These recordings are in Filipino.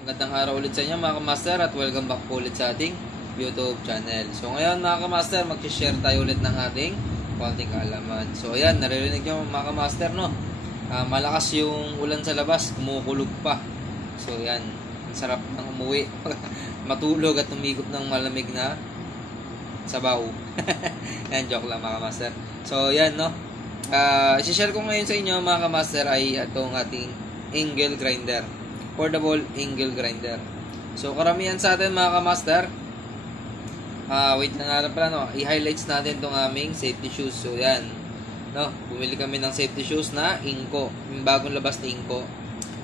Magandang araw ulit sa inyo mga kamaster at welcome back po ulit sa ating YouTube channel. So ngayon mga kamaster, mag-share tayo ulit ng ating konting kaalaman. So ayan, naririnig nyo mga kamaster, no? Malakas yung ulan sa labas, kumukulog pa. So ayan, ang sarap ng umuwi. Matulog at umigop ng malamig na sabaw. Ayan, joke lang mga kamaster. So ayan, no? I-share ko ngayon sa inyo mga kamaster ay itong ating angle grinder. Portable angle grinder. So karamihan sa atin mga kamaster, wait lang nga pala, no? I-highlights natin itong aming safety shoes. So yan, no? Bumili kami ng safety shoes na Inco, yung bagong labas na Inco.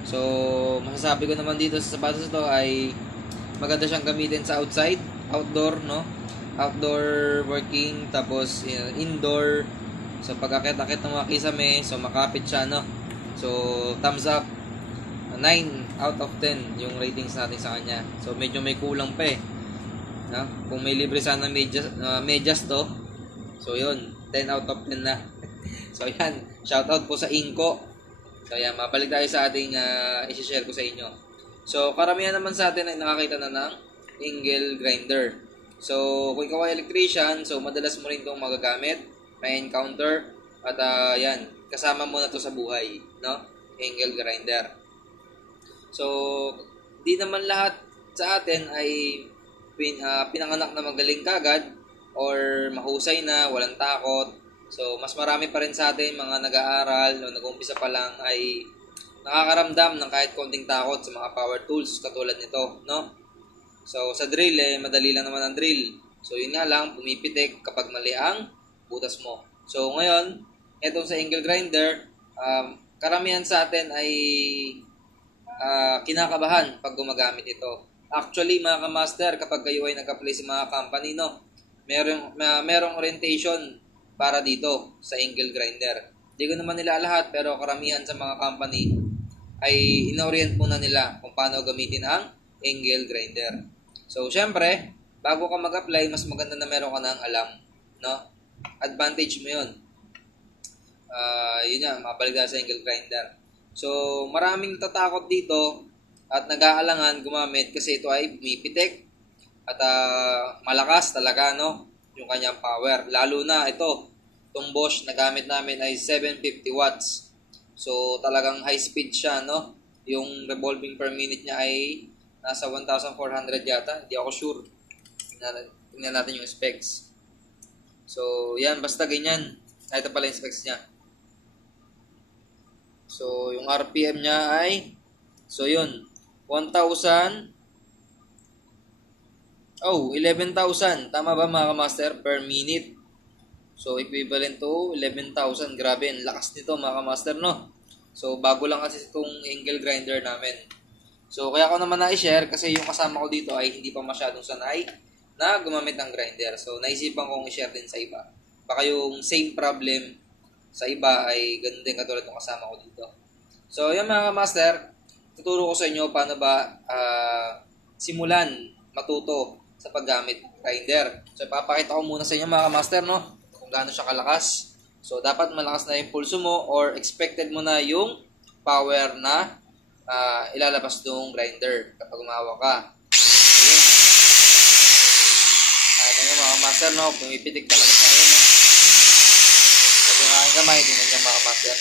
So masasabi ko naman dito sa sapatos ito ay maganda siyang gamitin sa outside, outdoor, no? Outdoor working, tapos indoor. So pag-akit-akit ng mga kisame, so makapit siya, no? So thumbs up. 9 out of 10 yung ratings natin sa kanya. So medyo may kulang pa eh, no? Kung may libre sana medyas to, so yun, 10 out of 10 na. So yan, shout out po sa Inco. So yan, mabalik tayo sa ating i-share ko sa inyo. So karamihan naman sa atin ay nakakita na ng angle grinder. So kung ikaw ay electrician, so madalas mo rin itong magagamit, may encounter, at yan, kasama mo na to sa buhay, no? Angle grinder. So, di naman lahat sa atin ay pinanganak na magaling kagad or mahusay na, walang takot. So, mas marami pa rin sa atin mga nag-aaral o nag-uumpisa pa lang ay nakakaramdam ng kahit konting takot sa mga power tools katulad nito, no? So, sa drill, madali lang naman ang drill. So, yun nga lang, pumipitik kapag mali ang butas mo. So, ngayon, etong sa angle grinder, karamihan sa atin ay kinakabahan pag gumagamit ito. Actually, mga kamaster, kapag kayo ay nag-apply sa mga company, no, merong orientation para dito sa angle grinder. Hindi ko naman nila lahat, pero karamihan sa mga company ay ina-orient muna nila kung paano gamitin ang angle grinder. So, syempre, bago ka mag-apply, mas maganda na meron ka ng alam, no? Advantage mo yun. Yun yan, mabalik sa angle grinder. So, maraming natatakot dito at nag-aalangan gumamit kasi ito ay pumipitik at malakas talaga, no? Yung kanyang power. Lalo na ito, itong Bosch na gamit namin ay 750 watts. So, talagang high speed siya, no? Yung revolving per minute niya ay nasa 1,400 yata. Hindi ako sure. Tingnan natin yung specs. So, yan, basta ganyan. Ito pala yung specs niya. So, yung RPM niya ay, so yun, 11,000, tama ba mga kamaster, per minute. So, equivalent to 11,000. Grabe, ang lakas nito mga kamaster, no? So, bago lang kasi itong angle grinder namin. So, kaya ko naman na-share kasi yung kasama ko dito ay hindi pa masyadong sanay na gumamit ng grinder. So, naisipan kong i-share din sa iba. Baka yung same problem sa iba ay ganun din katulad ng kasama ko dito. So, yan mga master, tuturo ko sa inyo paano ba simulan matuto sa paggamit ng grinder. So, papakita ko muna sa inyo mga master, no, kung gaano siya kalakas. So, dapat malakas na yung pulso mo or expected mo na yung power na ilalabas ng grinder kapag umawa ka. Ayun. Ito yung mga master, no, pumipitik talaga siya. Ayun, no. Yung aking kamay, tingnan niya mga master.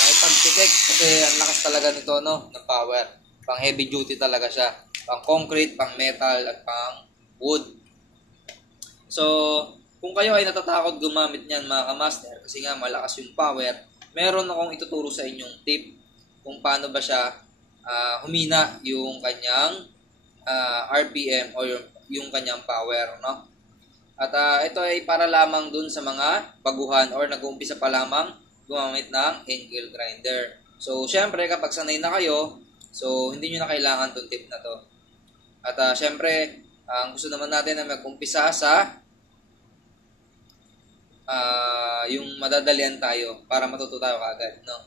May pagpitik kasi ang lakas talaga nito, no, ng power. Pang heavy duty talaga siya. Pang concrete, pang metal, at pang wood. So, kung kayo ay natatakot gumamit niyan mga kamaster, kasi nga malakas yung power, meron akong ituturo sa inyong tip kung paano ba siya humina yung kanyang RPM o yung kanyang power, no? At ito ay para lamang dun sa mga baguhan or nag-uumpisa pa lamang gumamit ng angle grinder. So, syempre, kapag sanay na kayo, so, hindi nyo na kailangan itong tip na to. At syempre, ang gusto naman natin na mag-umpisa sa yung madadalian tayo para matuto tayo kagad, no?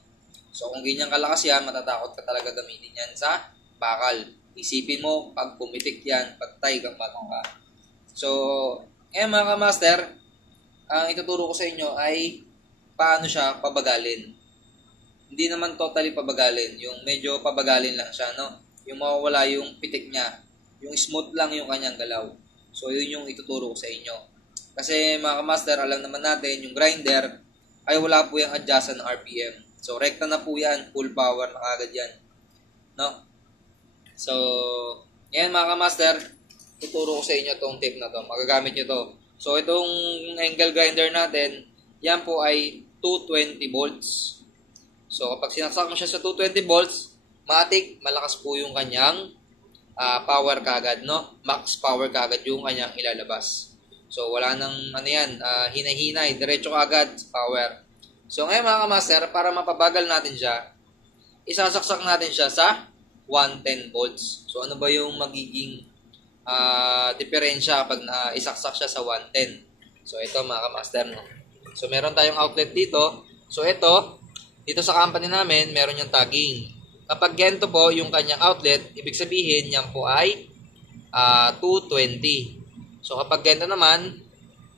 So, kung ganyan kalakas yan, matatakot ka talaga gamitin yan sa bakal. Isipin mo, pag pumitik yan, patay kang batang ka. So, mga kamaster, ang ituturo ko sa inyo ay paano siya pabagalin. hindi naman totally pabagalin. Yung medyo pabagalin lang siya, no? Yung mawawala yung pitik niya. Yung smooth lang yung kanyang galaw. So, yun yung ituturo ko sa inyo. Kasi mga kamaster, alam naman natin, yung grinder ay wala po yung adjustan ng RPM. So, rekta na po yan. Full power na kagad yan. No? So, yan mga kamaster, tuturo ko sa inyo tong tape na to. Magagamit nyo to. So, itong angle grinder natin, yan po ay 220 volts. So, kapag sinaksak mo siya sa 220 volts, matik, malakas po yung kanyang power kagad, no? Max power kagad yung kanyang ilalabas. So, wala nang, hinay-hinay, diretso kagad power. So, ngayon mga kamaster, para mapabagal natin siya, isasaksak natin siya sa 110 volts. So, ano ba yung magiging diferensya pag isaksak siya sa 110? So, ito mga kamaster, no? So, meron tayong outlet dito. So, dito sa company namin, meron yung tagging. Kapag ganito po yung kanyang outlet, ibig sabihin, yan po ay 220. So, kapag ganito naman,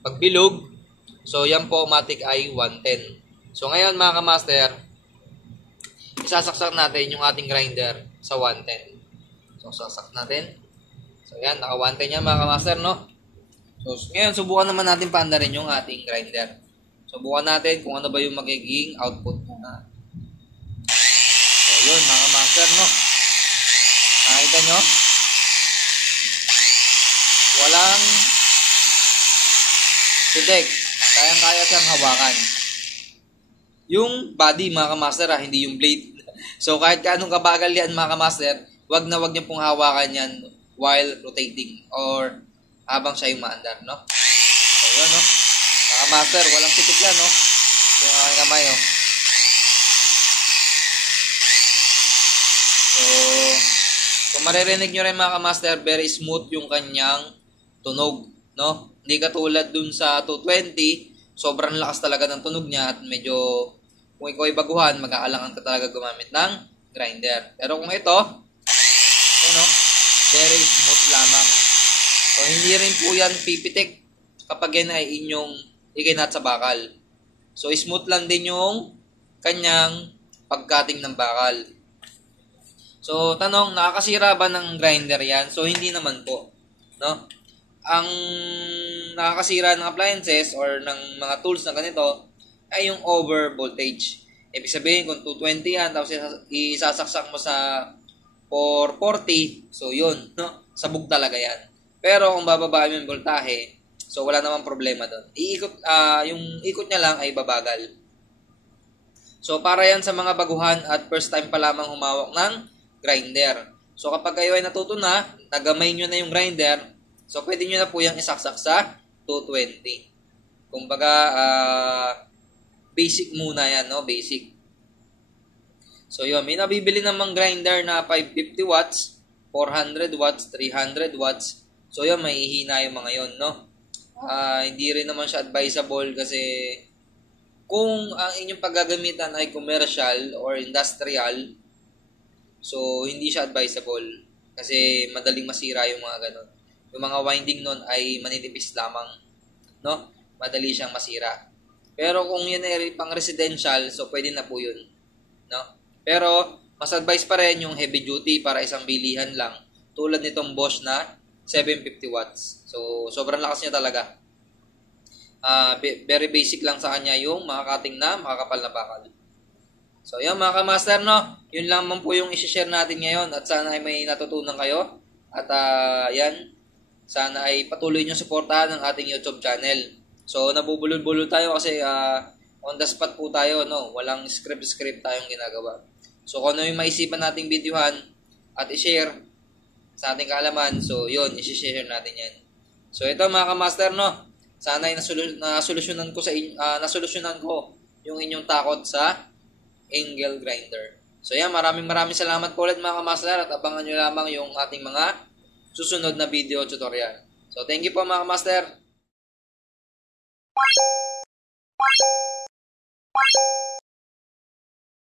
pag bilog, so, yan po automatic ay 110. So, ngayon mga kamaster, isasaksak natin yung ating grinder sa 110. So, saksak natin. So, yan, naka 110 yan mga kamaster, no? So, ngayon, subukan naman natin paandarin yung ating grinder. Subukan natin kung ano ba yung magiging output na. So, yun, mga master, no? Nakita nyo? Walang pitik. Kayang-kaya siyang hawakan. Yung body, mga kamaster, hindi yung blade. So, kahit anong kabagal yan, mga kamaster, wag na wag niyo pong hawakan yan while rotating or habang siya yung maandar, no? So, yun, no? Mga master, walang pitik yan, no? Yung aking kamay, oh. So, kung maririnig nyo rin mga kamaster, very smooth yung kanyang tunog, no? Hindi katulad dun sa 220, sobrang lakas talaga ng tunog niya at medyo, kung ikaw ay baguhan, mag-aalangan ka talaga gumamit ng grinder. Pero kung ito, no? Very smooth lamang. So, hindi rin po yan pipitik kapag yan ay inyong ikinat sa bakal. So, smooth lang din yung kanyang pagkating ng bakal. So, tanong, nakakasira ba ng grinder yan? So, hindi naman po. No? Ang nakakasira ng appliances or ng mga tools na ganito ay yung over voltage. Ibig sabihin, kung 220 yan, tapos isasaksak mo sa 440, so yun, no? Sabog talaga yan. Pero kung bababa mo yung voltahe, so, wala namang problema doon. Yung ikot niya lang ay babagal. So, para yan sa mga baguhan at first time pa lamang humawak ng grinder. So, kapag kayo ay natuto na, nagamay nyo na yung grinder, so, pwede nyo na po yung isaksak sa 220. Kumbaga, basic muna yan, no? Basic. So, yun. May nabibili namang grinder na 550 watts, 400 watts, 300 watts. So, yun, may hihina yung mga yun, no? Hindi rin naman siya advisable kasi kung ang inyong paggagamitan ay commercial or industrial, so hindi siya advisable kasi madaling masira yung mga ganun. Yung mga winding nun ay maninipis lamang, no? Madali siyang masira. Pero kung yan ay pang residential, so pwede na po yun, no? Pero mas advice pa rin yung heavy duty para isang bilihan lang, tulad nitong Bosch na 750 watts. So, sobrang lakas niya talaga. Very basic lang sa kanya yung mga cutting na makakapal na bakal. So, yun mga kamaster, no? Yun lamang po yung isi-share natin ngayon at sana ay may natutunan kayo. At yan, sana ay patuloy nyo suportahan ang ating YouTube channel. So, nabubulol-bulol tayo kasi on the spot po tayo, no? Walang script tayong ginagawa. So, kung ano yung maisipan nating videohan at i-share sa ating kaalaman, so yun, isi-share natin yan. So ito mga kamaster, no, sana ay nasolusyonan ko yung inyong takot sa angle grinder. So yan, maraming salamat po ulit mga kamaster at abangan nyo lamang yung ating mga susunod na video tutorial. So thank you po mga kamaster.